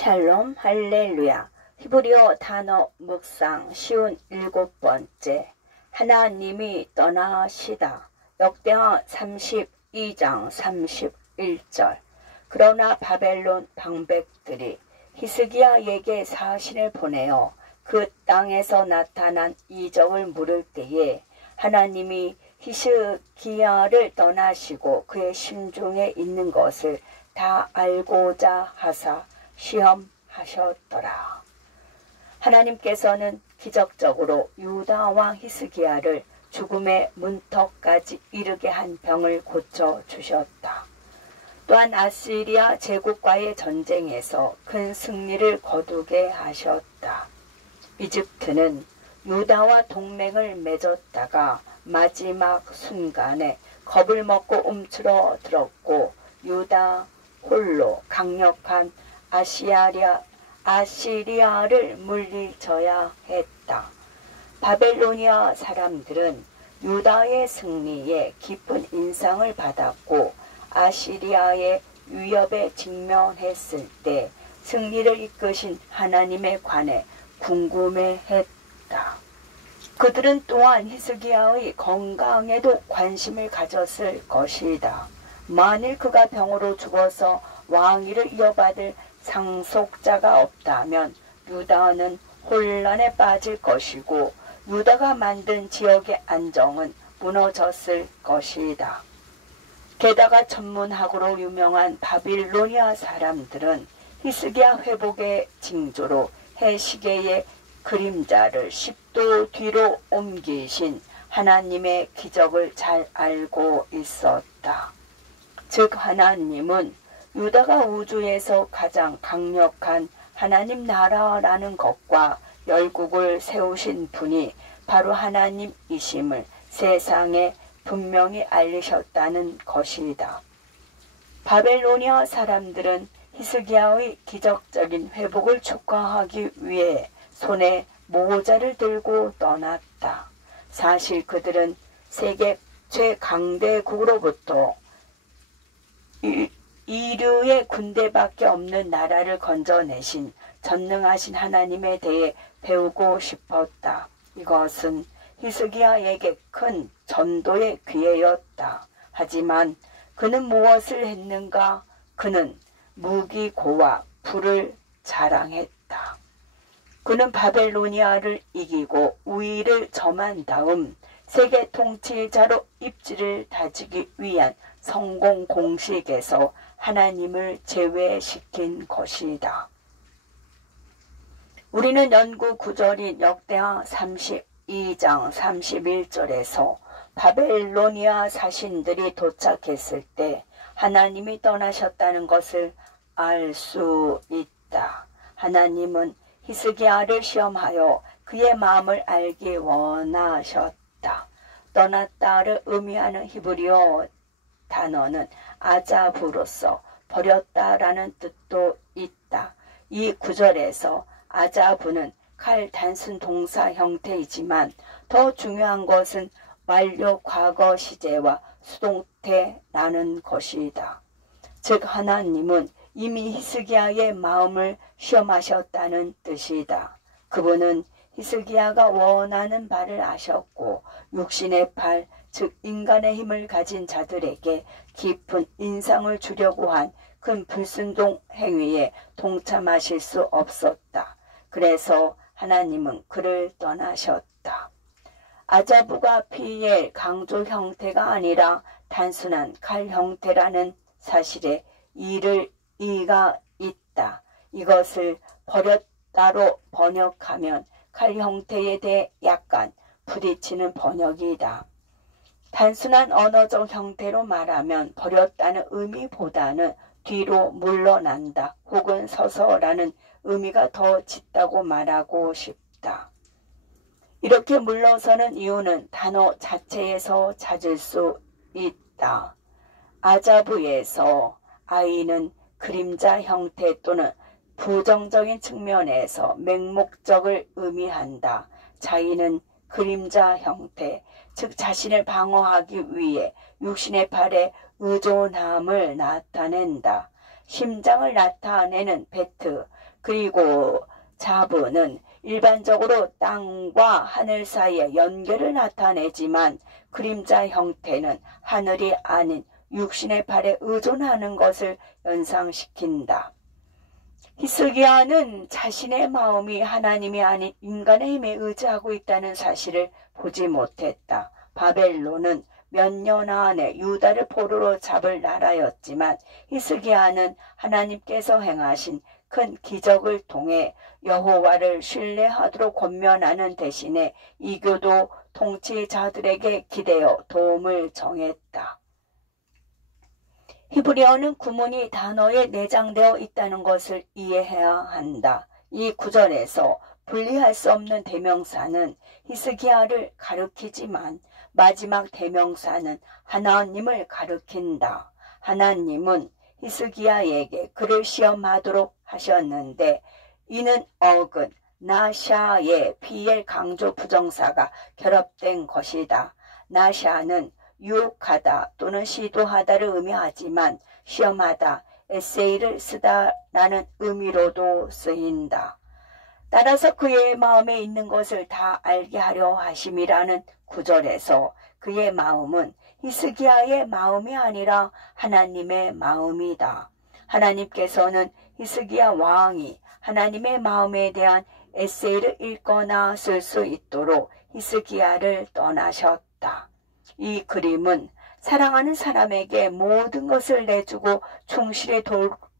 샬롬 할렐루야. 히브리어 단어 묵상 쉬운 7번째. 하나님이 떠나시다. 역대하 32장 31절. 그러나 바벨론 방백들이 히스기야에게 사신을 보내어 그 땅에서 나타난 이적을 물을 때에 하나님이 히스기야를 떠나시고 그의 심중에 있는 것을 다 알고자 하사 시험하셨더라. 하나님께서는 기적적으로 유다 왕 히스기야를 죽음의 문턱까지 이르게 한 병을 고쳐주셨다. 또한 아시리아 제국과의 전쟁에서 큰 승리를 거두게 하셨다. 이집트는 유다와 동맹을 맺었다가 마지막 순간에 겁을 먹고 움츠러 들었고 유다 홀로 강력한 아시리아를 물리쳐야 했다. 바벨로니아 사람들은 유다의 승리에 깊은 인상을 받았고 아시리아의 위협에 직면했을 때 승리를 이끄신 하나님에 관해 궁금해했다. 그들은 또한 히스기야의 건강에도 관심을 가졌을 것이다. 만일 그가 병으로 죽어서 왕위를 이어받을 상속자가 없다면 유다는 혼란에 빠질 것이고 유다가 만든 지역의 안정은 무너졌을 것이다. 게다가 천문학으로 유명한 바빌로니아 사람들은 히스기야 회복의 징조로 해시계의 그림자를 10도 뒤로 옮기신 하나님의 기적을 잘 알고 있었다. 즉 하나님은 유다가 우주에서 가장 강력한 하나님 나라라는 것과 열국을 세우신 분이 바로 하나님이심을 세상에 분명히 알리셨다는 것이다. 바벨로니아 사람들은 히스기야의 기적적인 회복을 축하하기 위해 손에 모자를 들고 떠났다. 사실 그들은 세계 최강대국으로부터 이류의 군대밖에 없는 나라를 건져내신 전능하신 하나님에 대해 배우고 싶었다. 이것은 히스기야에게 큰 전도의 기회였다. 하지만 그는 무엇을 했는가? 그는 무기고와 불을 자랑했다. 그는 바벨로니아를 이기고 우위를 점한 다음 세계 통치자로 입지를 다지기 위한 성공 공식에서 하나님을 제외시킨 것이다. 우리는 연구 구절인 역대하 32장 31절에서 바벨로니아 사신들이 도착했을 때 하나님이 떠나셨다는 것을 알 수 있다. 하나님은 히스기야를 시험하여 그의 마음을 알기 원하셨다. 떠났다를 의미하는 히브리어 단어는 아자부로서 버렸다라는 뜻도 있다. 이 구절에서 아자부는 칼 단순 동사 형태이지만 더 중요한 것은 완료 과거 시제와 수동태라는 것이다. 즉 하나님은 이미 히스기야의 마음을 시험하셨다는 뜻이다. 그분은 히스기야가 원하는 바를 아셨고 육신의 팔, 즉 인간의 힘을 가진 자들에게 깊은 인상을 주려고 한 큰 불순종 행위에 동참하실 수 없었다. 그래서 하나님은 그를 떠나셨다. 아자부가 피의 강조 형태가 아니라 단순한 칼 형태라는 사실에 이가 있다. 이것을 버렸다로 번역하면 칼 형태에 대해 약간 부딪히는 번역이다. 단순한 언어적 형태로 말하면 버렸다는 의미보다는 뒤로 물러난다 혹은 서서라는 의미가 더 짙다고 말하고 싶다. 이렇게 물러서는 이유는 단어 자체에서 찾을 수 있다. 아자부에서 아이는 그림자 형태 또는 부정적인 측면에서 맹목적을 의미한다. 자이는 그림자 형태, 즉 자신을 방어하기 위해 육신의 팔에 의존함을 나타낸다. 심장을 나타내는 베트, 그리고 자부는 일반적으로 땅과 하늘 사이의 연결을 나타내지만 그림자 형태는 하늘이 아닌 육신의 발에 의존하는 것을 연상시킨다. 히스기야는 자신의 마음이 하나님이 아닌 인간의 힘에 의지하고 있다는 사실을 보지 못했다. 바벨론은 몇 년 안에 유다를 포로로 잡을 나라였지만 히스기야는 하나님께서 행하신 큰 기적을 통해 여호와를 신뢰하도록 권면하는 대신에 이교도 통치자들에게 기대어 도움을 정했다. 히브리어는 구문이 단어에 내장되어 있다는 것을 이해해야 한다. 이 구절에서 분리할 수 없는 대명사는 히스기야를 가리키지만 마지막 대명사는 하나님을 가리킨다. 하나님은 히스기야에게 그를 시험하도록 하셨는데 이는 어근, 나샤의 피엘 강조 부정사가 결합된 것이다. 나샤는 유혹하다 또는 시도하다를 의미하지만 시험하다, 에세이를 쓰다라는 의미로도 쓰인다. 따라서 그의 마음에 있는 것을 다 알게 하려 하심이라는 구절에서 그의 마음은 히스기야의 마음이 아니라 하나님의 마음이다. 하나님께서는 히스기야 왕이 하나님의 마음에 대한 에세이를 읽거나 쓸 수 있도록 히스기야를 떠나셨다. 이 그림은 사랑하는 사람에게 모든 것을 내주고 충실히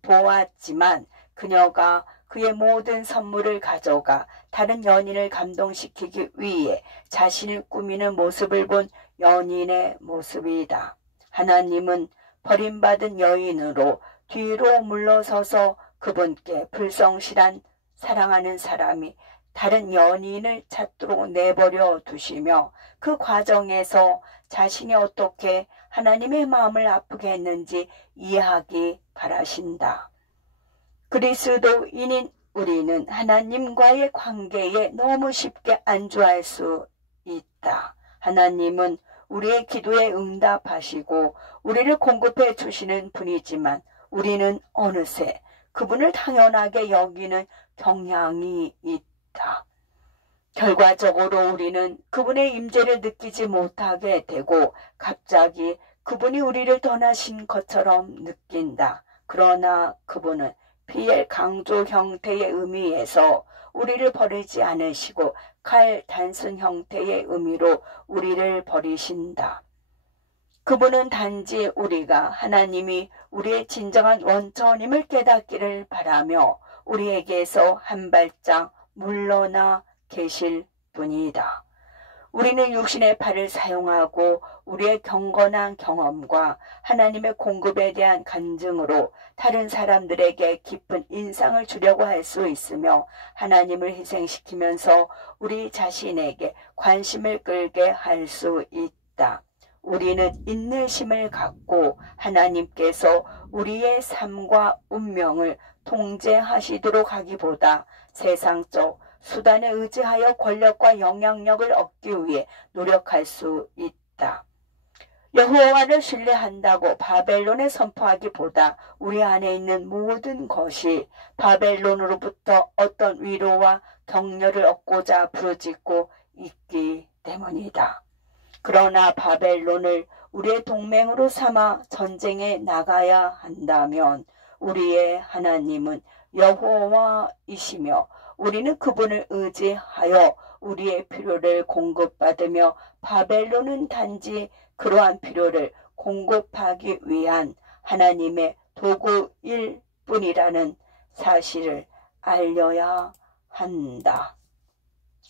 보았지만 그녀가 그의 모든 선물을 가져가 다른 연인을 감동시키기 위해 자신을 꾸미는 모습을 본 연인의 모습이다. 하나님은 버림받은 여인으로 뒤로 물러서서 그분께 불성실한 사랑하는 사람이 다른 연인을 찾도록 내버려 두시며 그 과정에서 자신이 어떻게 하나님의 마음을 아프게 했는지 이해하기 바라신다. 그리스도인인 우리는 하나님과의 관계에 너무 쉽게 안주할 수 있다. 하나님은 우리의 기도에 응답하시고 우리를 공급해 주시는 분이지만 우리는 어느새 그분을 당연하게 여기는 경향이 있다. 결과적으로 우리는 그분의 임재를 느끼지 못하게 되고 갑자기 그분이 우리를 떠나신 것처럼 느낀다. 그러나 그분은 피엘 강조 형태의 의미에서 우리를 버리지 않으시고 칼 단순 형태의 의미로 우리를 버리신다. 그분은 단지 우리가 하나님이 우리의 진정한 원천임을 깨닫기를 바라며 우리에게서 한 발짝 물러나 계실 뿐이다. 우리는 육신의 팔을 사용하고 우리의 경건한 경험과 하나님의 공급에 대한 간증으로 다른 사람들에게 깊은 인상을 주려고 할 수 있으며 하나님을 희생시키면서 우리 자신에게 관심을 끌게 할 수 있다. 우리는 인내심을 갖고 하나님께서 우리의 삶과 운명을 통제하시도록 하기보다 세상적 수단에 의지하여 권력과 영향력을 얻기 위해 노력할 수 있다. 여호와를 신뢰한다고 바벨론에 선포하기보다 우리 안에 있는 모든 것이 바벨론으로부터 어떤 위로와 격려를 얻고자 부르짖고 있기 때문이다. 그러나 바벨론을 우리의 동맹으로 삼아 전쟁에 나가야 한다면 우리의 하나님은 여호와이시며 우리는 그분을 의지하여 우리의 필요를 공급받으며 바벨론은 단지 그러한 필요를 공급하기 위한 하나님의 도구일 뿐이라는 사실을 알려야 한다.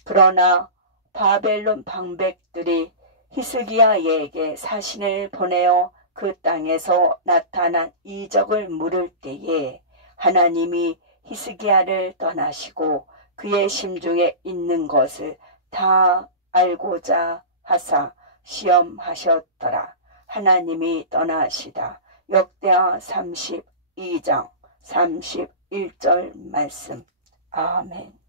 그러나 바벨론 방백들이 히스기야에게 사신을 보내어 그 땅에서 나타난 이적을 물을 때에 하나님이 히스기야를 떠나시고 그의 심중에 있는 것을 다 알고자 하사 시험하셨더라. 하나님이 떠나시다. 역대하 32장 31절 말씀. 아멘.